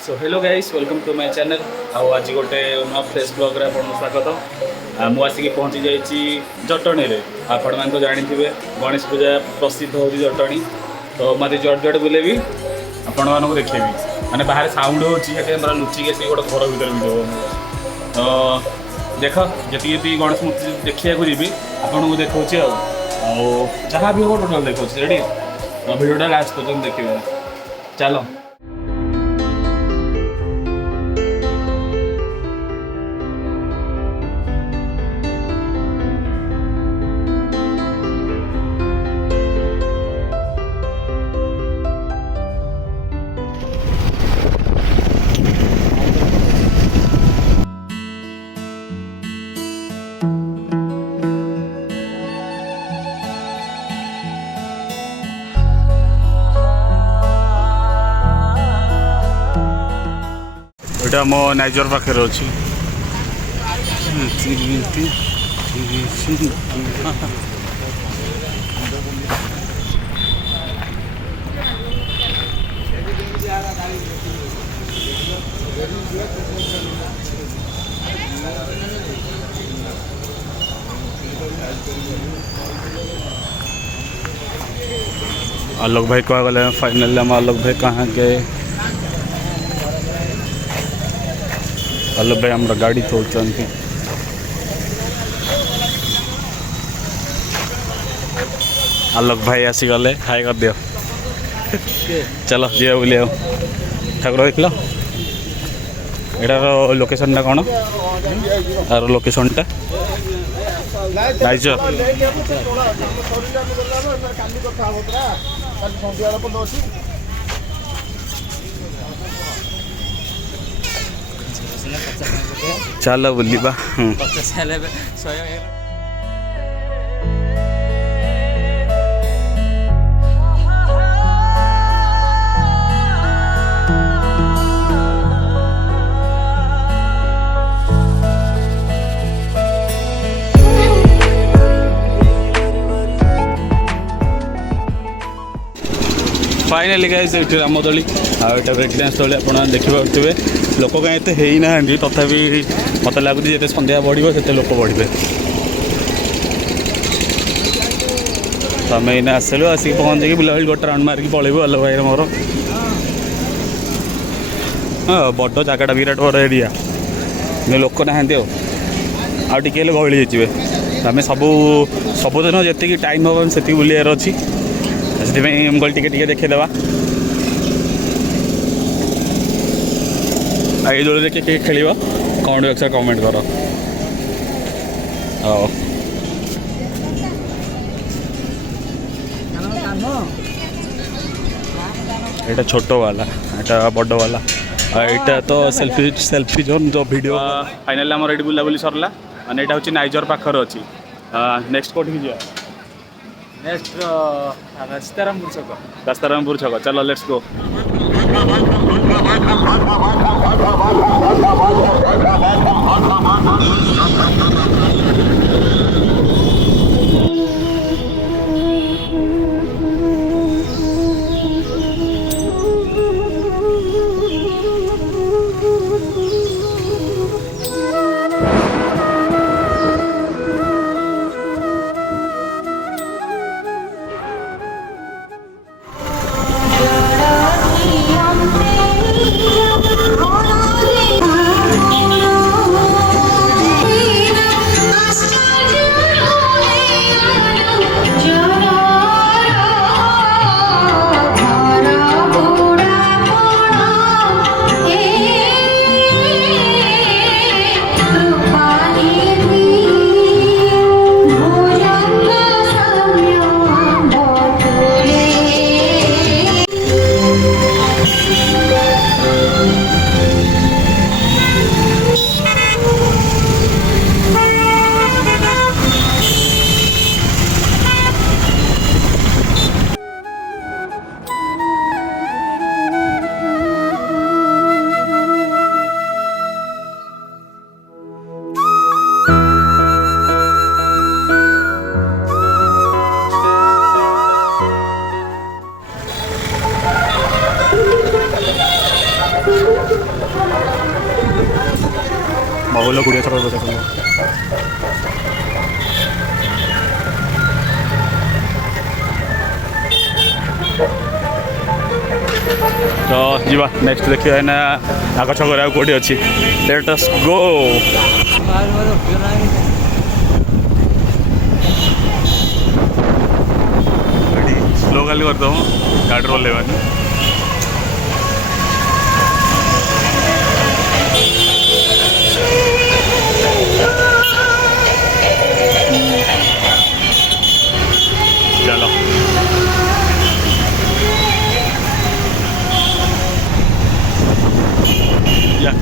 So hello guys welcome to my channel. आज गोटे नुआ फ्रेश ब्लॉग रे आपन स्वागत। मु आसिक पहुँची जाइए जटणी रे। आपण मैंने तो जानी थे गणेश पूजा प्रसिद्ध हो जटणी। तो मत जुआड़ जुआड़ बुले भी आपण मानक देखेबी माने बाहर साउंड हो लुचिक से गोटे घर भर वीडियो। तो देख जी गणेश मूर्ति देखा जी आपन को देखा जहाँ भी हो टोटाल देखा रेडी। भिडियोटा लास्ट पर्यटन देखिए चलो। यहाँ मो नाइजर पाखे अच्छी आलोक भाई कह गले फाइनल आलोक भाई कहाँ गए। आलोक भाई हमारा गाड़ी थोड़ी आलोक भाई आसी गले हाय कर दियो चलो जी बुले ठाकुर देख लो यार लोकेशन टा कौन यार लोकेशन टा नाइजर चलो बुलवा फाइनाली गाइस ये रामदोली आटा ब्रेक डांस तले आप देखिपे लोक कहीं एत ना तथापि मत लगुच जिते सन्ध्या बढ़ से लोक बढ़े। तो आम ये आसलु आसिक पहुँचे बुलाबुली गोटे राउंड मारिक पलैबू आलोक भाई मोर। हाँ बड़ जगटा विराट बड़ एरिया लोक ना आगे गहली जाइए आम सबुदिन जी टाइम हम से बुलार अच्छी से गल टे देखेदेवा ये दोली किए खेल कमेंट बक्स कमेंट कर। यहाँ छोट वाला यहाँ बड़ वाला यहाँ तो सेल्फी जोन जो वीडियो फाइनल आम ये बुलाबुली सरला मैंने यहाँ हूँ नाइजर पाखर अच्छी। नेक्स्ट कौट जा नेक्स्ट रास्तारामपुर छक चलो लेट्स गो। बहुल गुड़िया छक देखो तो जीवा नेक्स्ट देखिए ना आग छक कौटी अच्छी लेट अस गो स्लो खाली करदे गाड़ी रोल चलो या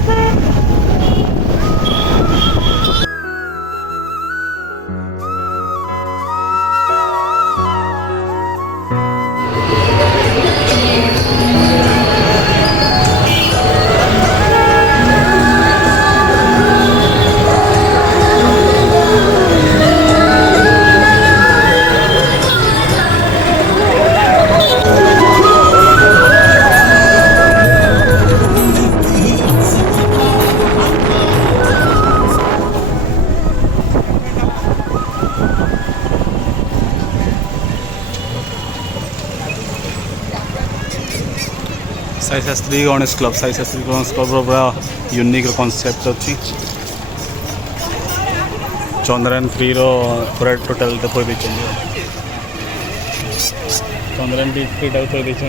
साई शास्त्री गणेश क्लब साई शास्त्री गणेश क्लब पूरा यूनिक कॉन्सेप्ट अच्छी चंद्रयान 3 रो पूरा टोटल देखो चंद्रयान 3 टाइप थोड़ी देखते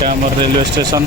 यहाँ आम रेलवे स्टेशन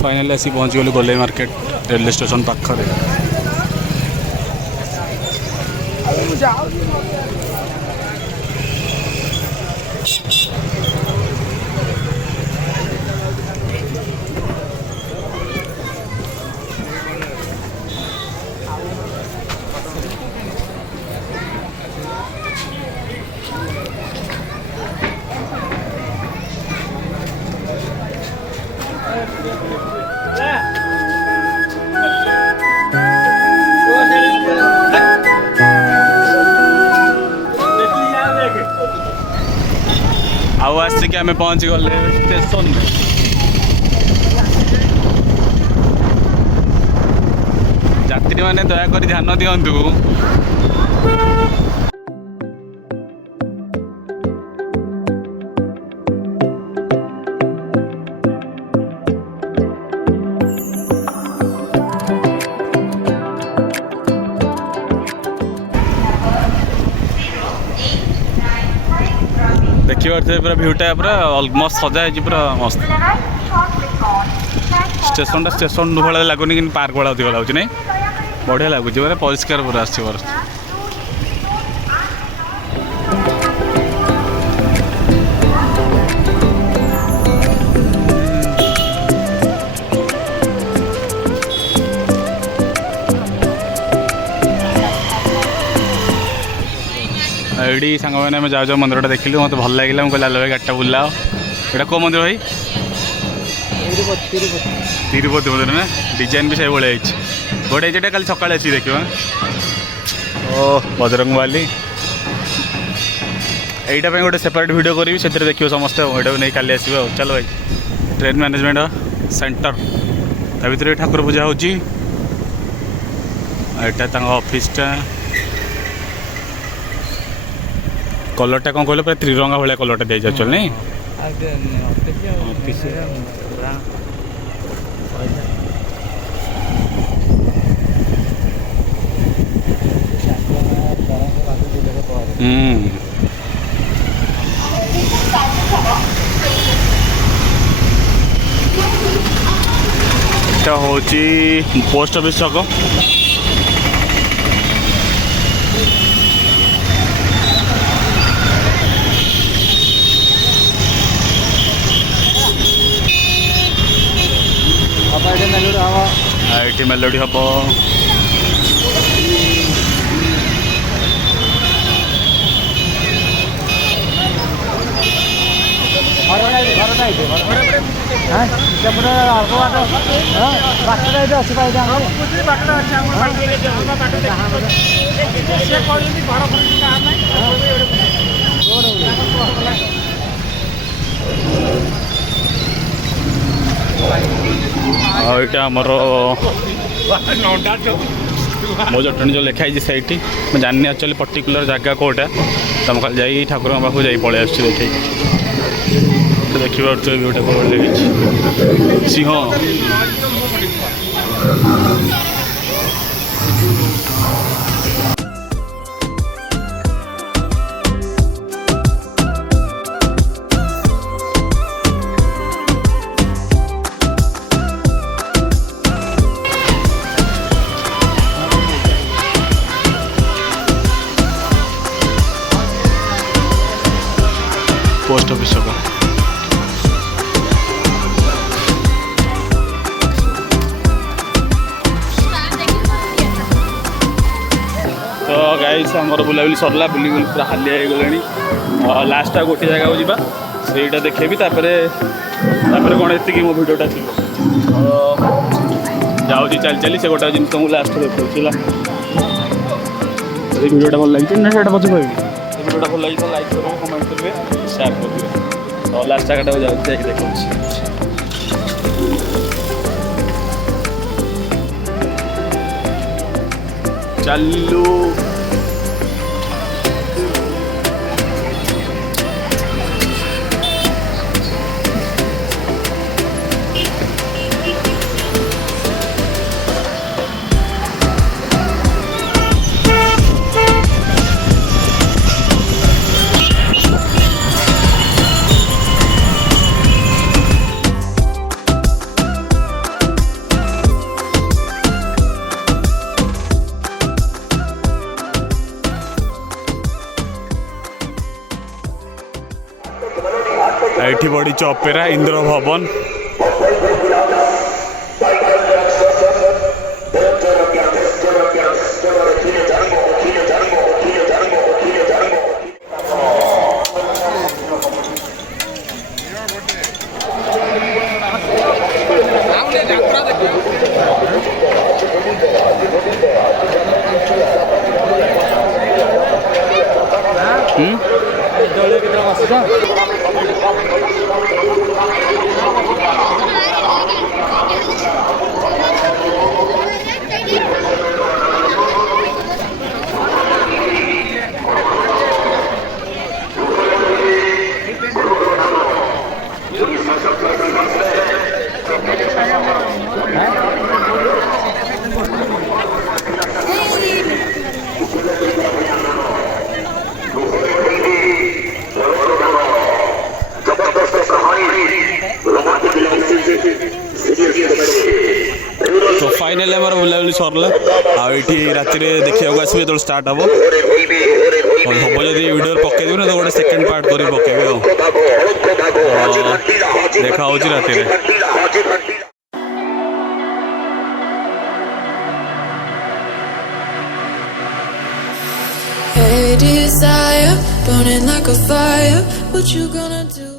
फाइनली आसी पहुँच गलु गोले मार्केट रेलवे स्टेशन पाखरे आवाज आम पहुँच गले स्टेशन में यात्री मैंने दयाक ध्यान दिंतु देखिए पूरा भ्यूटा पूरा अलमोस्ट सजा है पूरा मस्त स्टेशन भाई लगुनि कि पार्क भाई अधिक लगुच नहीं बढ़िया लगुच मैंने परिष्कार पूरा आईडी सांग मैंने आम जाऊ मंदिर देखिलु मत भल लगे मुझे लाल भाई गाड़ी बुलाओ यहाँ कौ मंदिर भाई तिरुपति मंदिर ना डिजाइन भी से भाई गोटे जेटा कल सका अच्छी देखिए ओ बजरंग बाली यहीटा गोटे सेपरेट वीडियो करी से देखिए समस्त यहाँ नहीं काली आस चलो भाई ट्रेन मैनेजमेंट सेंटर ता भर ठाकुर पूजा हो ऑफिसटा कलरटा कौन कहल पूरा त्रिरंगा भाया कलरटा दी जाए चल नहीं हूँ पोस्ट ऑफिस छक ये मेलोडी हम यहाँ आमर मो जटणी जो लिखाई सही मैं जानी एक्चुअली पर्टिकुलर जगह कौटा तो खाली जा ठाकुर पाखु जा पलि आस देखे देखिए व्यूटा लगे सिंह पोस्ट ऑफिस का तो गाइस आमर बुलाबुली सरला बुली पूरा हालिया गले लास्ट गोटे जगह को जाटा देखेबी कौन ये मो भिडटा थी जाऊँ चली चली से गोटे जिन तुमको लास्ट देखा भिडियोटा भल लगी ना से पचे कह भिडियोटा भल लगी तो लाइक करेंगे कमेंट करेंगे शेयर करेंगे तो लास्ट जगह को जाऊँ देखा चलो एठी बड़ी चपेरा इंद्र भवन तो फाइनल आम बुलाबुली सरला आठी राति देखा आसवे जो स्टार्ट हम हम जब वीडियो पकईदेवी ना तो गोटे सेकेंड पार्ट कर पकईबे देखा राति Hey, desire, burning like a fire. What you gonna do?